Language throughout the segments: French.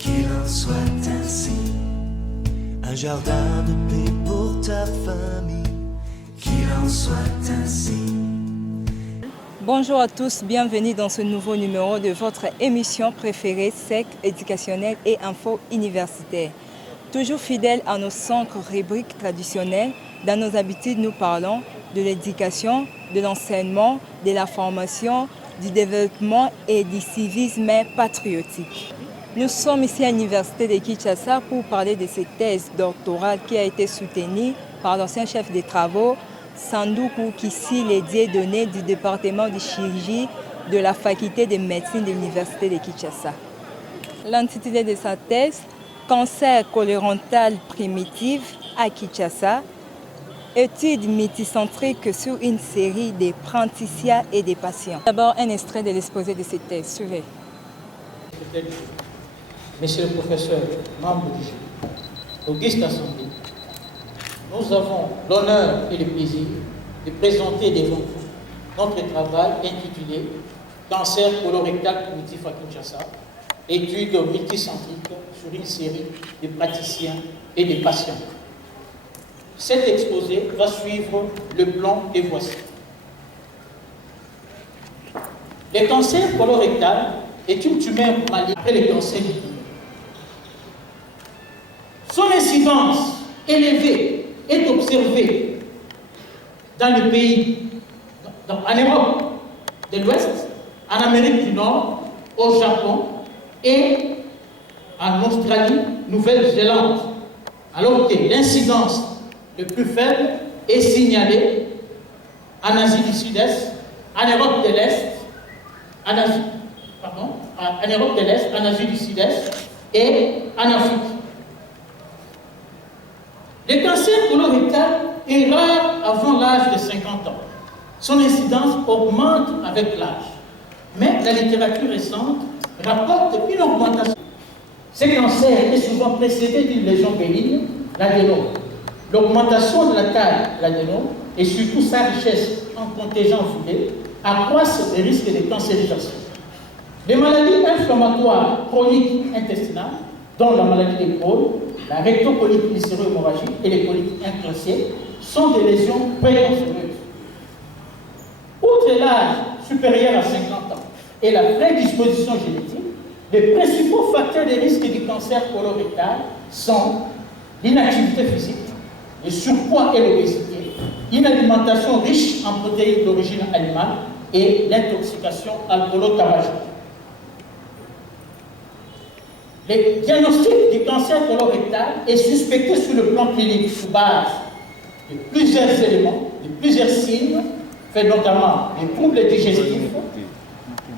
qu'il en soit ainsi. Un jardin de paix pour ta famille, qu'il en soit ainsi. Bonjour à tous, bienvenue dans ce nouveau numéro de votre émission préférée SEC éducationnelle et info universitaire. Toujours fidèle à nos 5 rubriques traditionnelles, dans nos habitudes nous parlons de l'éducation, de l'enseignement, de la formation, du développement et du civisme patriotique. Nous sommes ici à l'Université de Kinshasa pour parler de cette thèse doctorale qui a été soutenue par l'ancien chef des travaux, Sandoukou Kissi, les Dieudonné du département de chirurgie de la faculté de médecine de l'Université de Kinshasa. L'intitulé de sa thèse, Cancer colorectal primitif à Kinshasa, étude multicentrique sur une série de praticiens et des patients. D'abord, un extrait de l'exposé de cette thèse. Suivez. Monsieur le professeur, membre du jury, Auguste Assemblée, nous avons l'honneur et le plaisir de présenter devant vous notre travail intitulé Cancer colorectal primitif à Kinshasa, étude multicentrique sur une série de praticiens et de patients. Cet exposé va suivre le plan et voici. Le cancer colorectal est une tumeur maligne après le cancer du poumon. Son incidence élevée est observée dans les pays, en Europe de l'Ouest, en Amérique du Nord, au Japon et en Australie, Nouvelle-Zélande, alors que l'incidence le plus faible est signalée en Asie du Sud-Est, en Europe de l'Est, en Europe de l'Est, en Asie du Sud-Est et en Afrique. Le cancer colorectal est rare avant l'âge de 50 ans. Son incidence augmente avec l'âge. Mais la littérature récente rapporte une augmentation. Ce cancer est souvent précédé d'une lésion bénigne, l'adénome. L'augmentation de la taille de l'adénome et surtout sa richesse en contingent foulé accroissent les risques de cancérisation. Les maladies inflammatoires chroniques intestinales, dont la maladie de Crohn, la rectocolite ulcéro-hémorragique et les colites intraciées, sont des lésions précancéreuses. Outre l'âge supérieur à 50 ans et la prédisposition génétique, les principaux facteurs de risque du cancer colorectal sont l'inactivité physique, le surpoids et l'obésité, une alimentation riche en protéines d'origine animale et l'intoxication alcoolo-tabagique. Le diagnostic du cancer colorectal est suspecté sur le plan clinique sous base de plusieurs éléments, de plusieurs signes, fait notamment des troubles digestifs,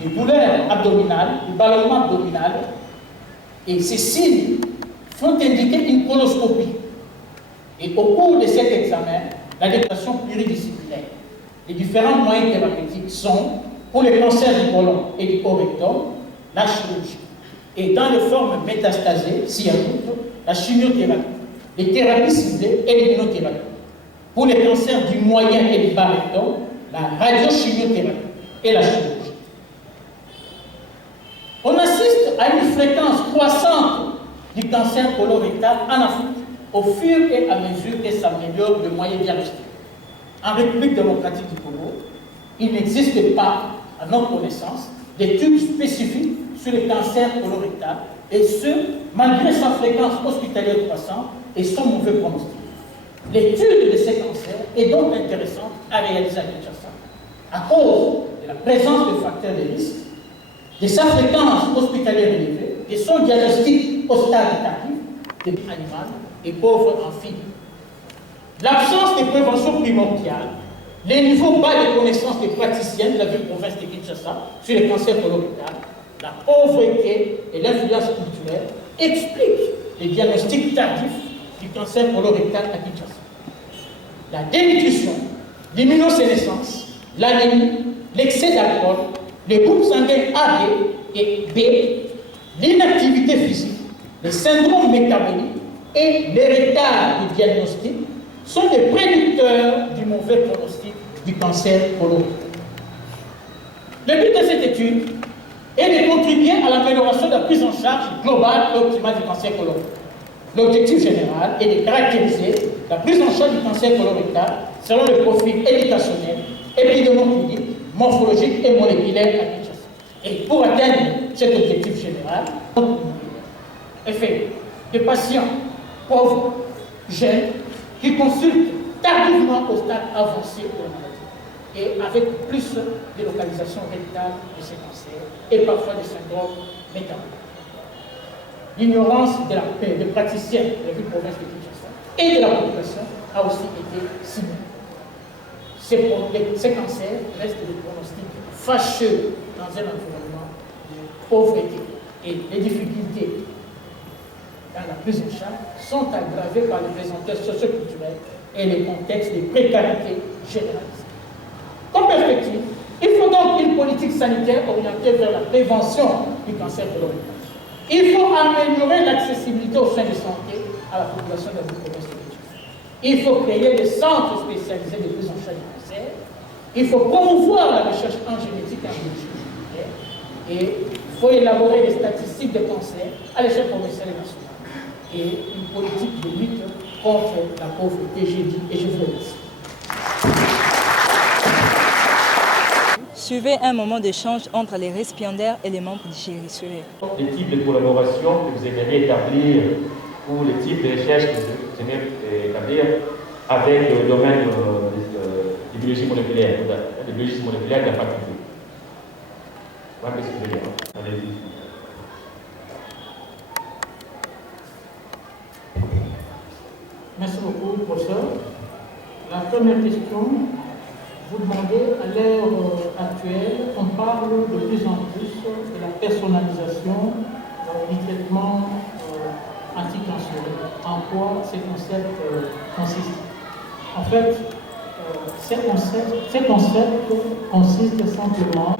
des douleurs abdominales, du ballonnement abdominal, et ces signes font indiquer une coloscopie. Et au cours de cet examen, la détection pluridisciplinaire. Les différents moyens thérapeutiques sont, pour les cancers du côlon et du colorectal, la chirurgie. Et dans les formes métastasées, s'y ajoute la chimiothérapie, les thérapies ciblées et l'immunothérapie. Pour les cancers du moyen et du bas rectum, la radiochimiothérapie et la chirurgie. On assiste à une fréquence croissante du cancer colorectal en Afrique au fur et à mesure que s'améliore le moyen diagnostic. En République démocratique du Congo, il n'existe pas, à notre connaissance, d'études spécifiques sur le cancer colorectal, et ce, malgré sa fréquence hospitalière croissante et son mauvais pronostic. L'étude de ces cancers est donc intéressante à réaliser à Kinshasa, à cause de la présence de facteurs de risque, de sa fréquence hospitalière élevée, de son diagnostic au stade tardif, de vie animale et pauvre amphibie. L'absence de prévention primordiale, les niveaux bas de connaissances des praticiens de la ville-province de Kinshasa sur le cancer colorectal, la pauvreté et l'influence culturelle expliquent les diagnostics tardifs du cancer colorectal à Kinshasa. La dénutrition, l'immunosénescence, l'anémie, l'excès d'alcool, les groupes sanguins A, B et B, l'inactivité physique, les syndromes métaboliques et les retards du diagnostic sont des prédicteurs du mauvais pronostic du cancer colorectal. Le but de cette étude est de contribuer à l'amélioration de la prise en charge globale et optimale du cancer colorectal. L'objectif général est de caractériser la prise en charge du cancer colorectal selon le profil éducationnel, épidémiologique, morphologique et moléculaire à Kinshasa. Et pour atteindre cet objectif général, est fait des patients pauvres, jeunes, qui consultent tardivement au stade avancé de la maladie et avec plus de localisation rectale de ces cancers et parfois des syndromes métaboliques. L'ignorance de la paix des praticiens de la ville province de Kinshasa et de la population a aussi été ciblée. Ces cancers restent des pronostics fâcheux dans un environnement de pauvreté et les difficultés dans la prise en charge sont aggravées par les présenteurs socioculturels et les contextes de précarité généralisée. Comme perspective, il faut donc une politique sanitaire orientée vers la prévention du cancer colorectal. Il faut améliorer l'accessibilité aux soins de santé à la population de la province de Kinshasa. Il faut créer des centres spécialisés de prise en charge du cancer. Il faut promouvoir la recherche en génétique et en biologie moléculaire. Et il faut élaborer des statistiques de cancer à l'échelle provinciale et nationale. Et une politique de lutte contre la pauvreté, j'ai dit, et je vous remercie. Suivez un moment d'échange entre les récipiendaires et les membres du jury. Les types de collaboration que vous aimeriez établir ou les types de recherches que vous aimeriez établir avec le domaine de biologie moléculaire, de biologie moléculaire de la faculté. Voilà ce que je veux dire. Allez-y. Merci beaucoup, professeur. La première question, vous demandez, à l'ère actuelle, on parle de plus en plus de la personnalisation du traitement anticancéreux. En quoi ces concepts consistent? En fait, ces concepts consistent simplement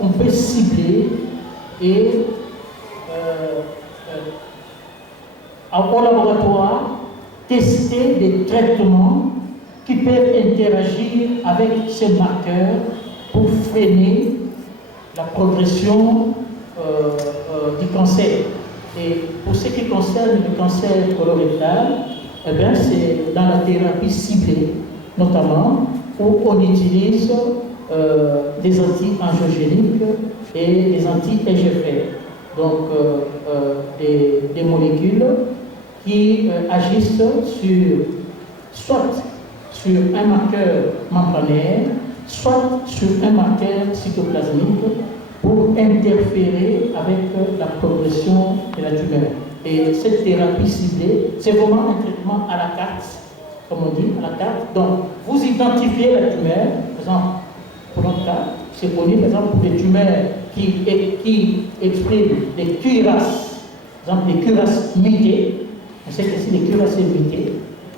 qu'on peut cibler et au laboratoire tester des traitements qui peuvent interagir avec ces marqueurs pour freiner la progression du cancer. Et pour ce qui concerne le cancer colorectal, eh bien, c'est dans la thérapie ciblée, notamment, où on utilise des anti-angiogéniques et des anti-EGFR. Donc, des molécules qui agissent soit sur un marqueur membranaire, soit sur un marqueur cytoplasmique pour interférer avec la progression de la tumeur. Et cette thérapie ciblée, c'est vraiment un traitement à la carte, comme on dit, à la carte. Donc, vous identifiez la tumeur, par exemple, pour notre cas, c'est connu, par exemple, pour des tumeurs qui expriment des cuirasses, par exemple, des cuirasses mutées. On sait que si les cuirasses mutées,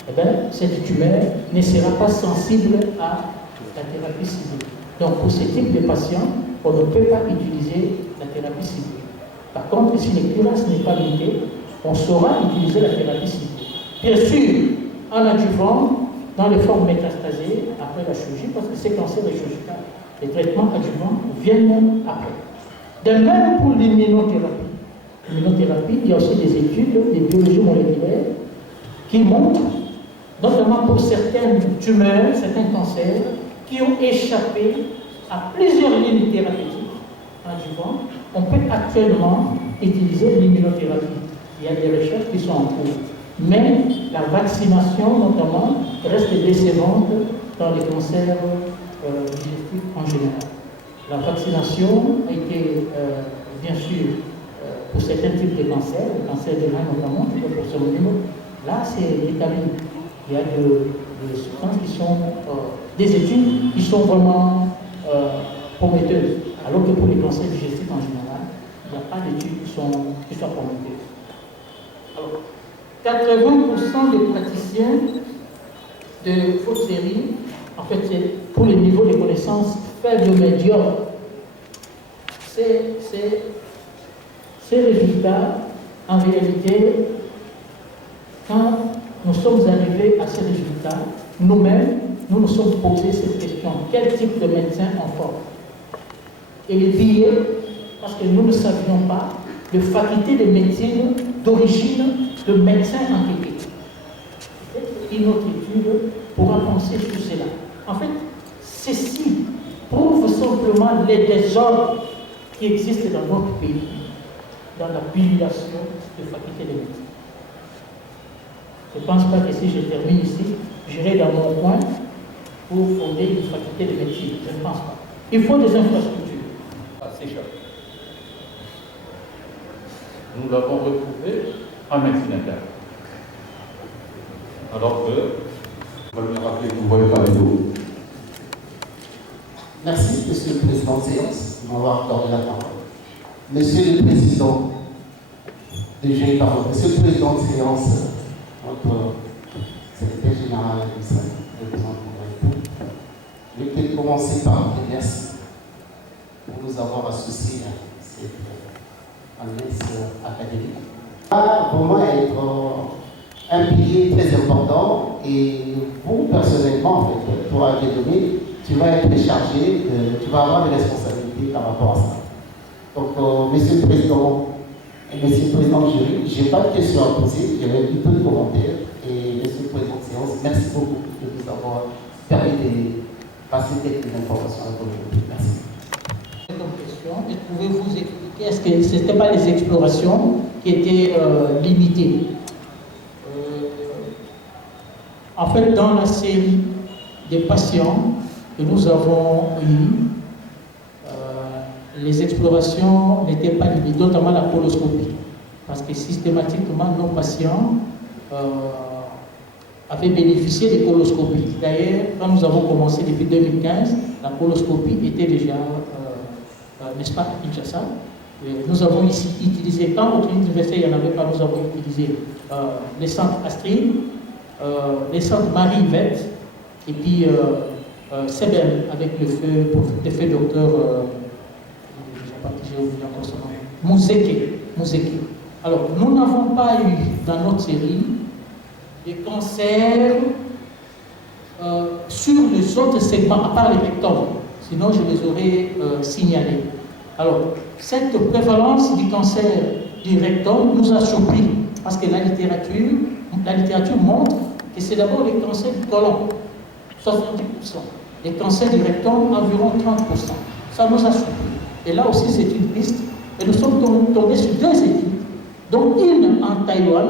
eh bien, cette tumeur ne sera pas sensible à la thérapie ciblée. Donc, pour ce type de patients, on ne peut pas utiliser la thérapie ciblée. Par contre, si les cuirasses n'est pas mutée, on saura utiliser la thérapie ciblée. Bien sûr, en adjuvant, dans les formes métastasées, après la chirurgie, parce que ces cancers chirurgicaux, les traitements adjuvants viennent après. De même pour l'immunothérapie. L'immunothérapie, il y a aussi des études de biologie moléculaire qui montrent, notamment pour certaines tumeurs, certains cancers, qui ont échappé à plusieurs lignes thérapeutiques adjuvants, on peut actuellement utiliser l'immunothérapie. Il y a des recherches qui sont en cours. Mais la vaccination, notamment, reste décevante dans les cancers digestifs en général. La vaccination a été, bien sûr, pour certains types de cancers, le cancer de rein notamment, pour ce niveau, là c'est établi. Il y a des substances qui sont, des études qui sont vraiment prometteuses, alors que pour les cancers digestifs en général, il n'y a pas d'études qui soient prometteuses. Alors, 80% des praticiens de faute série, en fait, c'est pour les niveaux de connaissances faibles ou médiocres. Ces résultats, en réalité, quand nous sommes arrivés à ces résultats, nous-mêmes, nous nous sommes posé cette question. Quel type de médecin on forme? Et les billets, parce que nous ne savions pas de faculté de médecine d'origine de médecins enquêtés. Une autre étude pourra penser sur cela. En fait, ceci prouve simplement les désordres qui existent dans notre pays, dans la publication de facultés de médecine. Je ne pense pas que si je termine ici, j'irai dans mon coin pour fonder une faculté de médecine. Je ne pense pas. Il faut des infrastructures. C'est cher. Nous l'avons retrouvé en médecine interne. Alors que, on va lui rappeler que vous ne voyez pas les dos. Merci, Monsieur le Président de séance, de m'avoir accordé la parole. Monsieur le Président Monsieur le Président de séance, notre secrétaire général administratif, représentant de la République, je vais peut-être commencer par vous remercier pour nous avoir associés à cette année académique. Ça va vraiment être un pilier très important et vous, personnellement, en fait, pour Aguédomé, tu vas être chargé, tu vas avoir des responsabilités par rapport à ça. Donc, Monsieur le Président et Monsieur le Président du jury, je n'ai pas de questions à poser, j'ai un peu de commentaires. Et Monsieur le Président de séance, merci beaucoup de nous avoir permis de passer quelques informations à vous. Merci. Comme question, et pouvez-vous expliquer, est-ce que ce n'étaient pas les explorations qui étaient limitées? En fait, dans la série des patients que nous avons eu, les explorations n'étaient pas limitées, notamment la coloscopie, parce que systématiquement nos patients avaient bénéficié des coloscopies. D'ailleurs, quand nous avons commencé depuis 2015, la coloscopie était déjà, n'est-ce pas, à Kinshasa. Nous avons ici utilisé, quand notre université il n'y en avait pas, nous avons utilisé les centres Astrid, les centres Marie-Yvette, et puis Sebel avec le feu docteur, j'ai oublié encore son nom, Mouzeke. Alors, nous n'avons pas eu dans notre série des cancers sur les autres segments, à part les rectums, sinon je les aurais signalés. Alors, cette prévalence du cancer du rectum nous a surpris, parce que la littérature montre que c'est d'abord les cancers du côlon, 70%. Les cancers du rectum, environ 30%. Ça nous a surpris. Et là aussi, c'est une piste. Et nous sommes tombés sur deux études, dont une en Taïwan,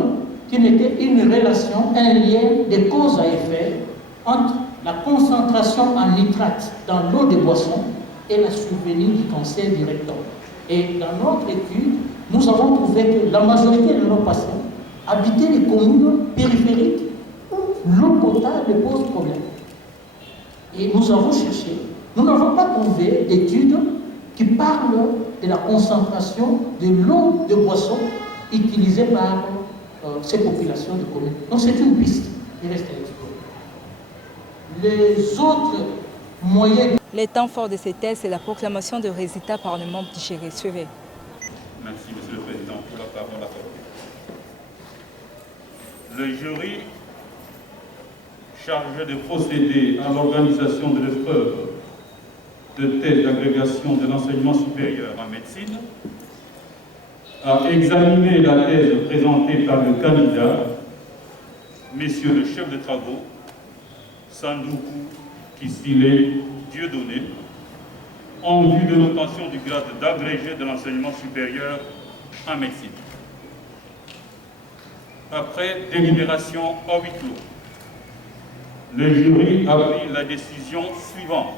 qui n'était une relation, un lien de cause à effet entre la concentration en nitrate dans l'eau de boisson et la survenue du cancer du rectum. Et dans notre étude, nous avons trouvé que la majorité de nos patients habitaient les communes périphériques où l'eau potable pose problème. Et nous avons cherché, nous n'avons pas trouvé d'études qui parlent de la concentration de l'eau de boisson utilisée par ces populations de communes. Donc c'est une piste qui reste à explorer. Les autres moyens... Les temps forts de ces tests, c'est la proclamation de résultats par le membre du jury. Suivez. Merci, Monsieur le Président, pour la parole accordée. Le jury chargé de procéder à l'organisation de l'épreuve de thèse d'agrégation de l'enseignement supérieur en médecine a examiné la thèse présentée par le candidat, messieurs le chef de travaux, Sandoukou Kisile Dieudonné, en vue de l'obtention du grade d'agrégé de l'enseignement supérieur en médecine. Après délibération en huis clos, le jury a pris la décision suivante.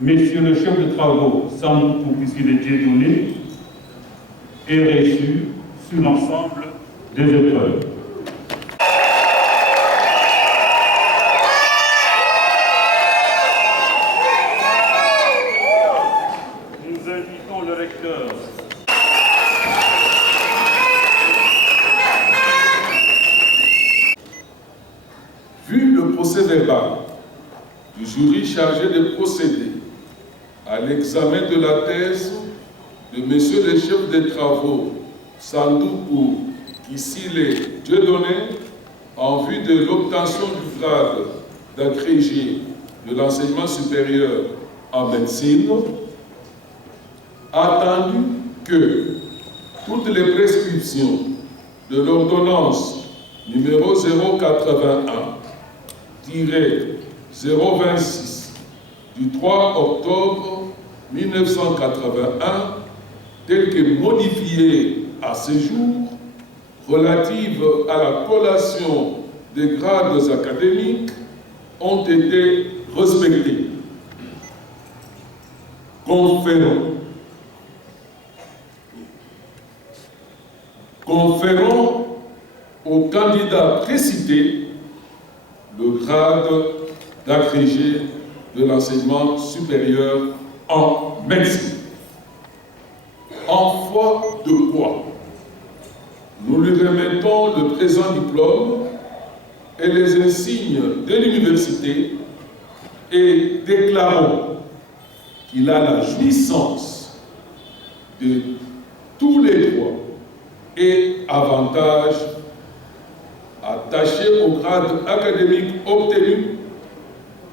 Messieurs le chef de travaux, Sandoukou Kisile Dieudonné, est reçu sur l'ensemble des épreuves. Nous invitons le recteur. Vu le procès-verbal du jury chargé de procéder à l'examen de la thèse de Monsieur le chef des travaux Sandoukou Kisile Dieudonné en vue de l'obtention du grade d'agrégé de l'enseignement supérieur en médecine, attendu que toutes les prescriptions de l'ordonnance numéro 081-026 du 3 octobre 1981, telle que modifiée à ce jour, relative à la collation des grades académiques, ont été respectées. Conférons aux candidats précités le grade d'agrégé de l'enseignement supérieur en médecine. En foi de quoi nous lui remettons le présent diplôme et les insignes de l'université et déclarons qu'il a la jouissance de tous les droits et avantages attachés au grade académique obtenu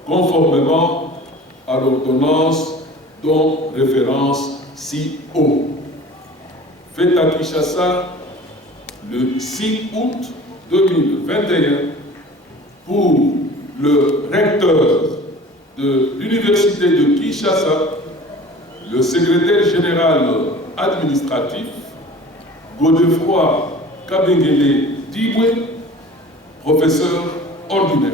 conformément à l'ordonnance dont référence ci haut. Faite à Kinshasa le 6 août 2021 pour le recteur de l'Université de Kinshasa, le secrétaire général administratif, Godefroy Kabengele Dibwe, professeur ordinaire.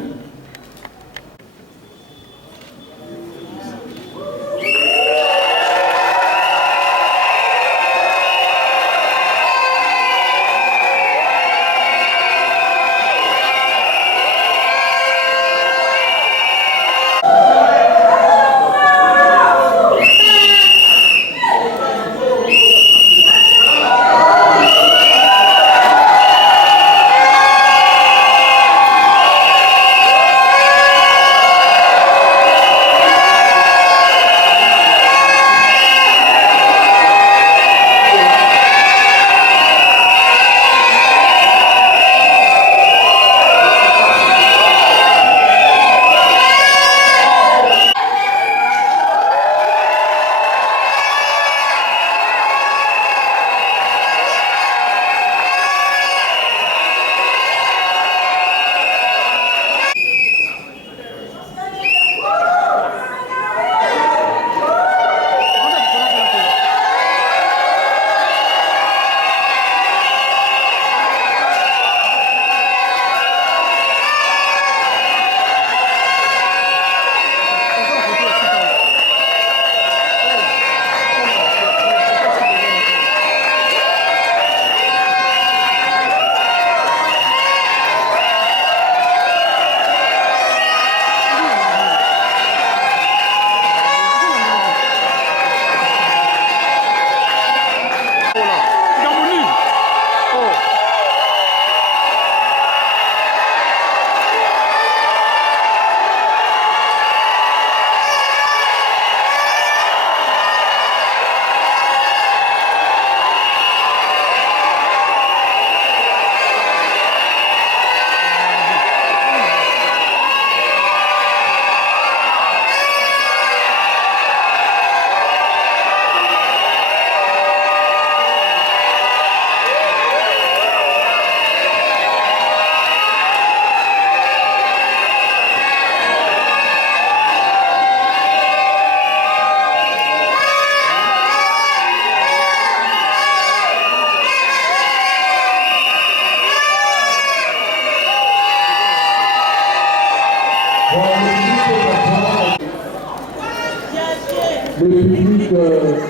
Le public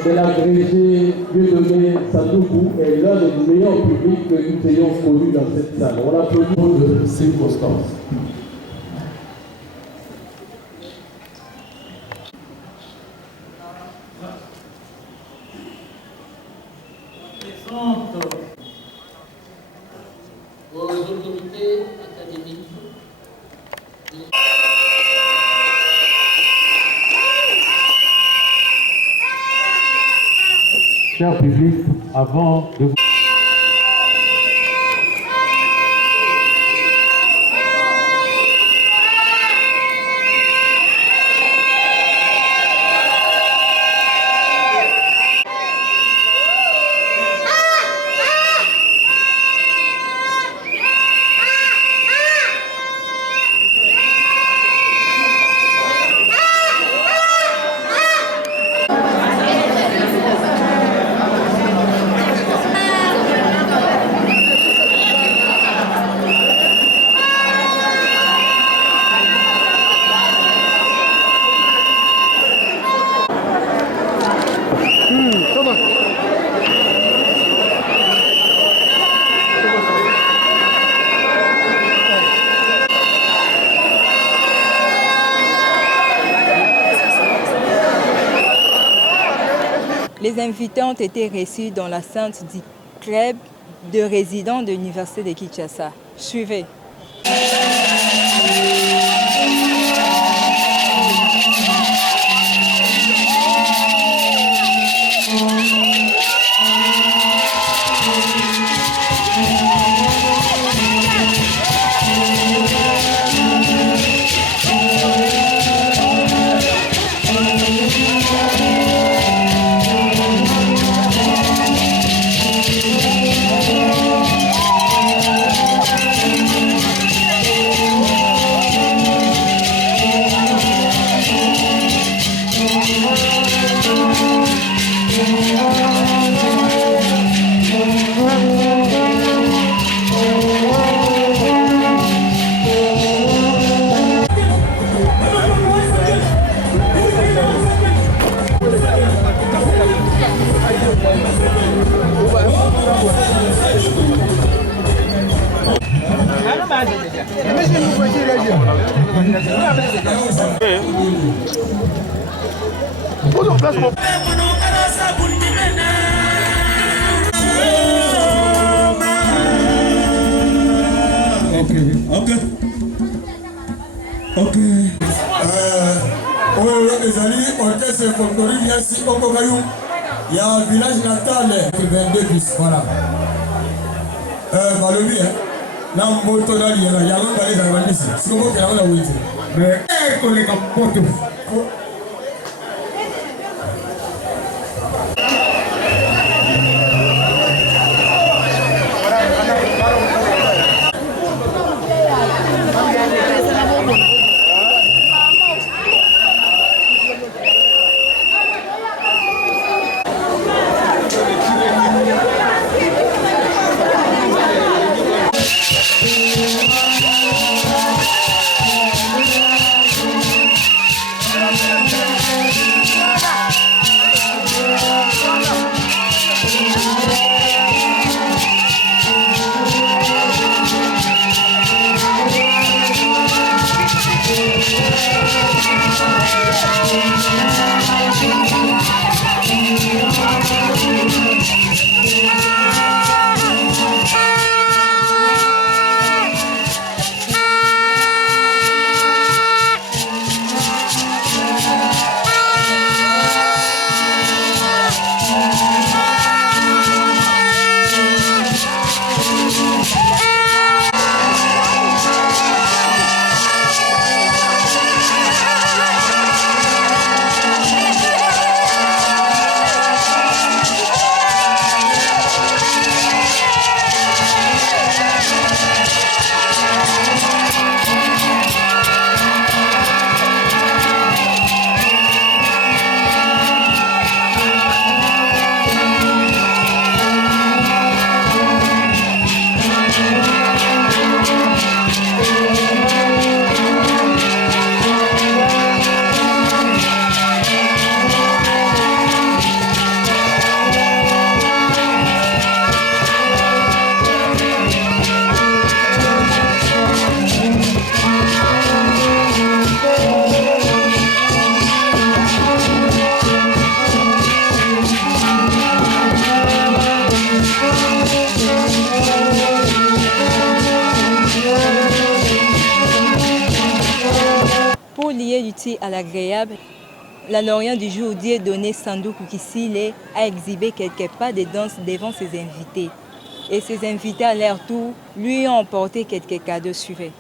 de l'agrégé Dieudonné Sandougou est l'un des meilleurs publics que nous ayons connus dans cette salle. On l'applaudit de circonstances. Présente aux autorités académiques. Cher public, avant de vous... invités ont été reçus dans la sainte du club de résidents de l'Université de Kinshasa. Suivez. Ok. Les alliés orchestre folklorique, merci au Kogayou. Il y a un village natal, 22 bis, voilà. Malobi, hein. Là, on monte dans l'île, il y a un gars qui a un ici. C'est comment qu'il y a un ici. Mais, qu'on est capote. Pour lier l'utile à l'agréable, la lauréate du jour dit donné Sandou Koukisile a exhibé quelques pas de danse devant ses invités. Et ses invités à leur tour lui ont emporté quelques cadeaux suivants.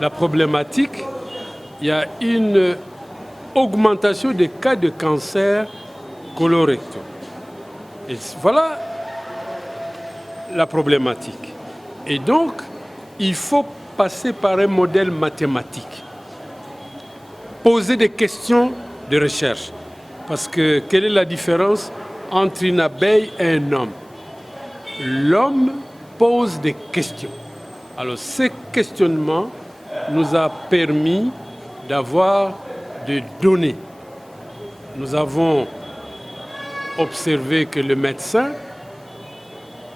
la problématique, il y a une augmentation des cas de cancer colorectal. Et voilà la problématique. Et donc, il faut passer par un modèle mathématique. Poser des questions de recherche. Parce que quelle est la différence entre une abeille et un homme? L'homme pose des questions. Alors, ces questionnements nous ont permis d'avoir des données. Nous avons observé que les médecins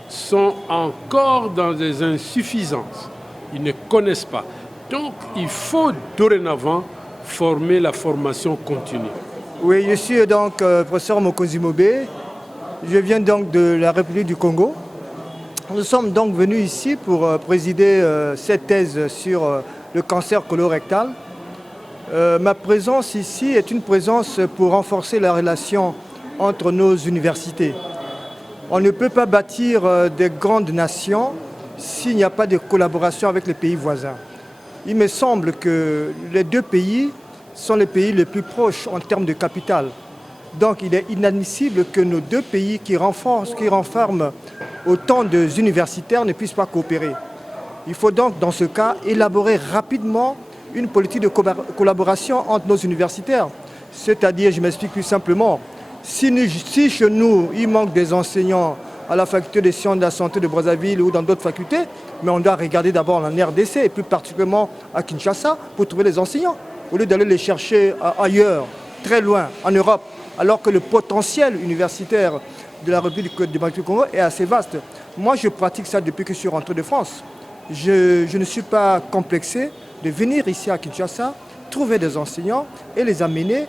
sont encore dans des insuffisances. Ils ne connaissent pas. Donc, il faut dorénavant former la formation continue. Oui, je suis donc professeur Mokonzi Mobé. Je viens donc de la République du Congo. Nous sommes donc venus ici pour présider cette thèse sur le cancer colorectal. Ma présence ici est une présence pour renforcer la relation entre nos universités. On ne peut pas bâtir des grandes nations s'il n'y a pas de collaboration avec les pays voisins. Il me semble que les deux pays sont les pays les plus proches en termes de capital. Donc il est inadmissible que nos deux pays qui renferment autant d'universitaires ne puissent pas coopérer. Il faut donc dans ce cas élaborer rapidement une politique de collaboration entre nos universitaires. C'est-à-dire, je m'explique plus simplement, si chez nous il manque des enseignants à la faculté des sciences de la santé de Brazzaville ou dans d'autres facultés, mais on doit regarder d'abord en RDC et plus particulièrement à Kinshasa pour trouver des enseignants, au lieu d'aller les chercher ailleurs, très loin, en Europe, alors que le potentiel universitaire de la République du Congo est assez vaste. Moi, je pratique ça depuis que je suis rentré de France. Je ne suis pas complexé de venir ici à Kinshasa, trouver des enseignants et les amener,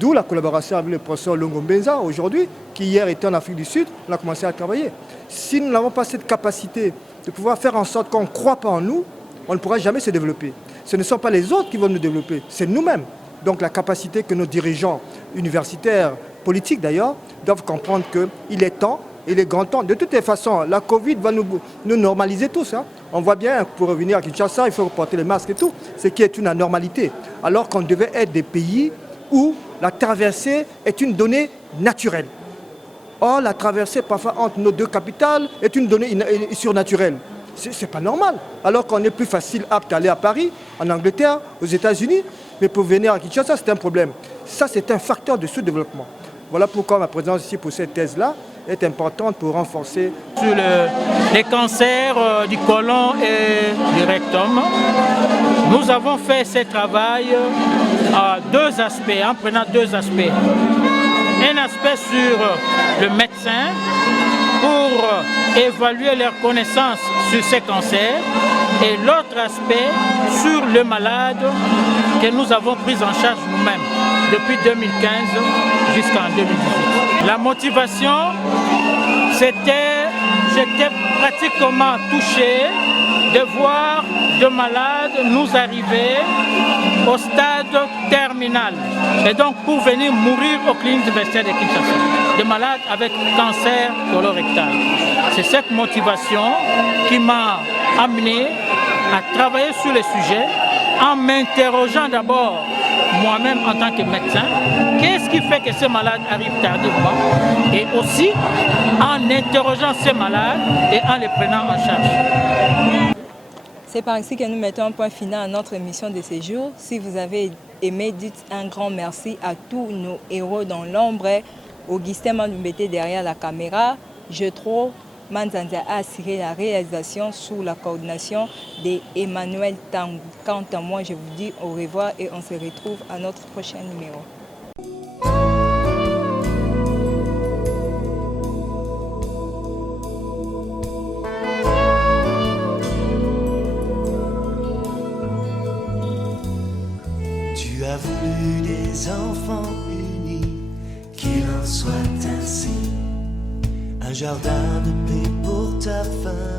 d'où la collaboration avec le professeur Longombenza aujourd'hui, qui hier était en Afrique du Sud, on a commencé à travailler. Si nous n'avons pas cette capacité de pouvoir faire en sorte qu'on ne croit pas en nous, on ne pourra jamais se développer. Ce ne sont pas les autres qui vont nous développer, c'est nous-mêmes. Donc la capacité que nos dirigeants universitaires, politiques d'ailleurs, doivent comprendre qu'il est temps, il est grand temps. De toutes les façons, la Covid va nous normaliser tous. On voit bien, pour revenir à Kinshasa, il faut porter les masques et tout, ce qui est une anormalité. Alors qu'on devait être des pays où la traversée est une donnée naturelle. Or, la traversée parfois entre nos deux capitales est une donnée surnaturelle. C'est pas normal. Alors qu'on est plus facile apte à aller à Paris, en Angleterre, aux États-Unis, mais pour venir à Kinshasa, c'est un problème. Ça, c'est un facteur de sous-développement. Voilà pourquoi ma présence ici pour cette thèse-là est importante pour renforcer. Sur les cancers du côlon et du rectum, nous avons fait ce travail à deux aspects, en prenant deux aspects. Un aspect sur le médecin pour évaluer leurs connaissances sur ces cancers et l'autre aspect sur le malade que nous avons pris en charge nous-mêmes depuis 2015 jusqu'en 2018. La motivation, j'étais pratiquement touché de voir de malades nous arriver au stade terminal et donc pour venir mourir aux cliniques universitaires de Kinshasa, de malades avec cancer colorectal. C'est cette motivation qui m'a amené à travailler sur le sujet en m'interrogeant d'abord moi-même en tant que médecin, qu'est-ce qui fait que ces malades arrivent tardivement, et aussi en interrogeant ces malades et en les prenant en charge. C'est par ici que nous mettons un point final à notre émission de ce jour. Si vous avez aimé, dites un grand merci à tous nos héros dans l'ombre. Augustin Mandumbete derrière la caméra. Je trouve Manzanza a assuré la réalisation sous la coordination d'Emmanuel Tangou. Quant à moi, je vous dis au revoir et on se retrouve à notre prochain numéro. Tu as voulu des enfants unis, qu'il en soit ainsi. Un jardin de paix pour ta famille.